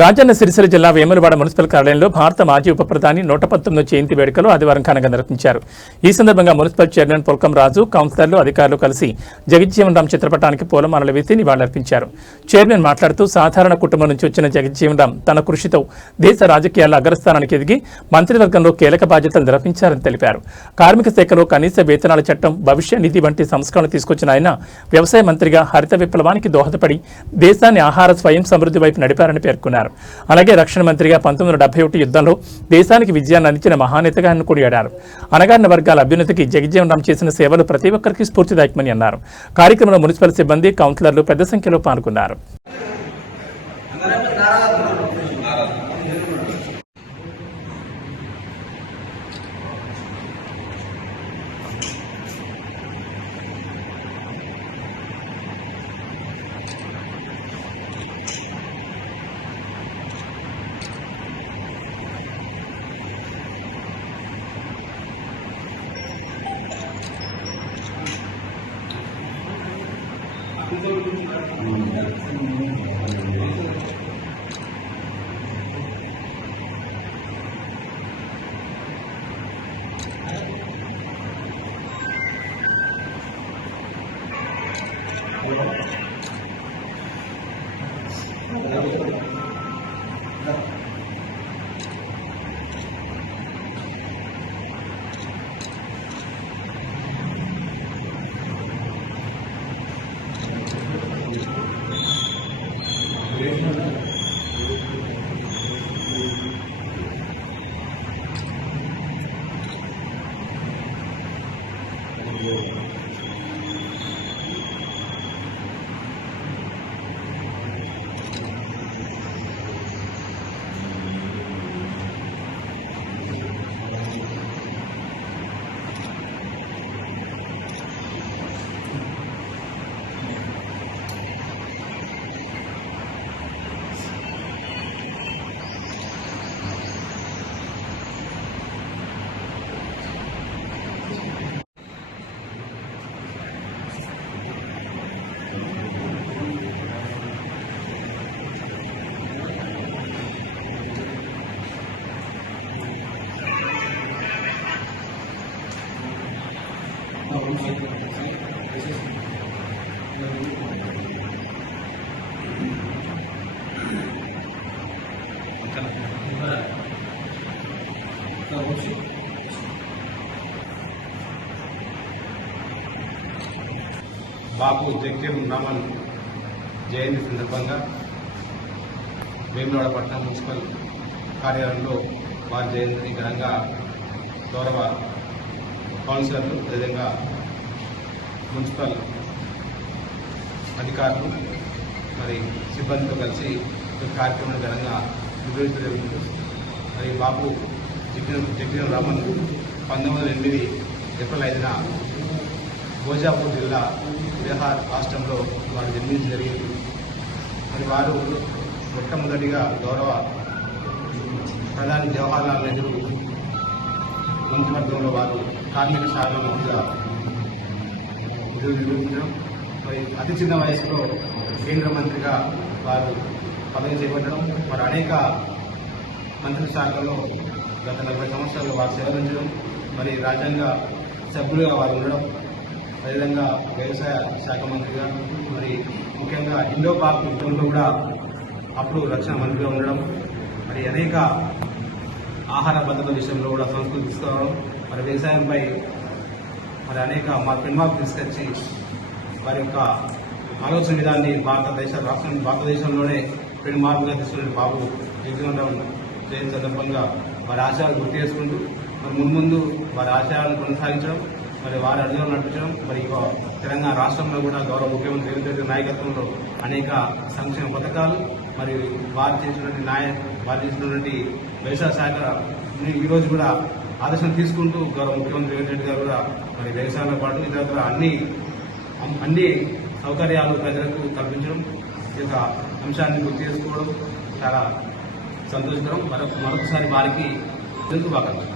రాజన్న సిరిసిల్ల జిల్లా వేములవాడ మున్సిపల్ కార్యాలయంలో భారత మాజీ ఉప ప్రధాని 119వ జయంతి వేడుకలు ఆదివారం ఘనంగా నిర్వహించారు. ఈ సందర్భంగా మున్సిపల్ చైర్మన్ పుల్కం రాజు, కౌన్సిలర్లు, అధికారులు కలిసి జగజ్జీవన్ రామ్ చిత్రపటానికి పూలమాలలు వేసి నివాళులర్పించారు. చైర్మన్ మాట్లాడుతూ సాధారణ కుటుంబం నుంచి వచ్చిన జగజ్జీవన్ రామ్ తన కృషితో దేశ రాజకీయాల్లో అగ్రస్థానానికి ఎదిగి మంత్రివర్గంలో కీలక బాధ్యతలు నిర్వహించారని తెలిపారు. కార్మిక శాఖలో కనీస వేతనాల చట్టం, భవిష్య నిధి వంటి సంస్కరణలు తీసుకొచ్చిన ఆయన వ్యవసాయ మంత్రిగా హరిత విప్లవానికి దోహదపడి దేశాన్ని ఆహార స్వయం సమృద్ధి వైపు నడిపారని పేర్కొన్నారు. అలాగే రక్షణ మంత్రిగా 1971 యుద్ధంలో దేశానికి విజయాన్ని అందించిన మహానేతగా ఆయన కొనియాడారు. అణగారిన వర్గాల అభ్యున్నతికి జగజ్జీవన్ రామ్ చేసిన సేవలు ప్రతి ఒక్కరికి స్ఫూర్తిదాయకమని అన్నారు. కార్యక్రమంలో మున్సిపల్ సిబ్బంది, కౌన్సిలర్లు పెద్ద సంఖ్యలో పాల్గొన్నారు. బాపు జగజ్జీవన్ రామ్ జయంతి సందర్భంగా వేములవాడ పట్టణ మున్సిపల్ కార్యాలయంలో వారి జయంతిని ఘనంగా గౌరవ కౌన్సిలర్లు, అదేవిధంగా మున్సిపల్ అధికారులు మరి సిబ్బందితో కలిసి కార్యక్రమాన్ని ఘనంగా నిర్వహించడం జరుగుతుంది. మరి బాపు జగజ్జీవన్ రామ్ 1908 ఏప్రిల్ 5న భోజాపూర్ జిల్లా బీహార్ రాష్ట్రంలో వారు జన్మించడం జరిగింది. మరి వారు మొట్టమొదటిగా గౌరవ ప్రధాని జవహర్లాల్ నెహ్రూ మంత్రివర్గంలో వారు కార్మిక శాఖ మంత్రిగా నిర్వహించడం, మరి అతి చిన్న వయసులో కేంద్ర మంత్రిగా వారు పదవి చేపట్టడం, మరి అనేక మంత్రి శాఖలో గత 40 సంవత్సరాలు వారు సేవలించడం, మరి రాజ్యాంగ సభ్యులుగా వారు ఉండడం, అదేవిధంగా వ్యవసాయ శాఖ మంత్రిగా, మరి ముఖ్యంగా ఇండో పాక్ యుద్ధంలో కూడా అప్పుడు రక్షణ మంత్రిగా ఉండడం, మరి అనేక ఆహార భద్రత విషయంలో కూడా సంస్కృతి తీసుకురావడం, మరి వ్యవసాయంపై మరి అనేక పెన్మార్పు తీసుకొచ్చి వారి యొక్క ఆలోచన విధాన్ని భారతదేశంలోనే పెన్మార్పుగా తీసుకునే బాబు జగజ్జీవన్ రామ్ జయంతి సందర్భంగా వారి ఆశయాలు గుర్తు చేసుకుంటూ మరి ముందు వారి ఆశయాలను కొనసాగించడం, మరి వారి అడుగులు నడిపించడం, మరి తెలంగాణ రాష్ట్రంలో కూడా గౌరవ ముఖ్యమంత్రి రేవంత్ రెడ్డి నాయకత్వంలో అనేక సంక్షేమ పథకాలు, మరి వారు చేసినటువంటి వ్యవసాయ శాఖ ఈరోజు కూడా ఆదేశం తీసుకుంటూ గౌరవ ముఖ్యమంత్రి రేవంత్ రెడ్డి గారు కూడా మరి వ్యవసాయంతో పాటు ఇతర అన్ని సౌకర్యాలు ప్రజలకు కల్పించడం, ఈ యొక్క అంశాన్ని గుర్తు చేసుకోవడం చాలా సంతోషకరం. మరొకసారి వారికి శుభాకాంక్షలు.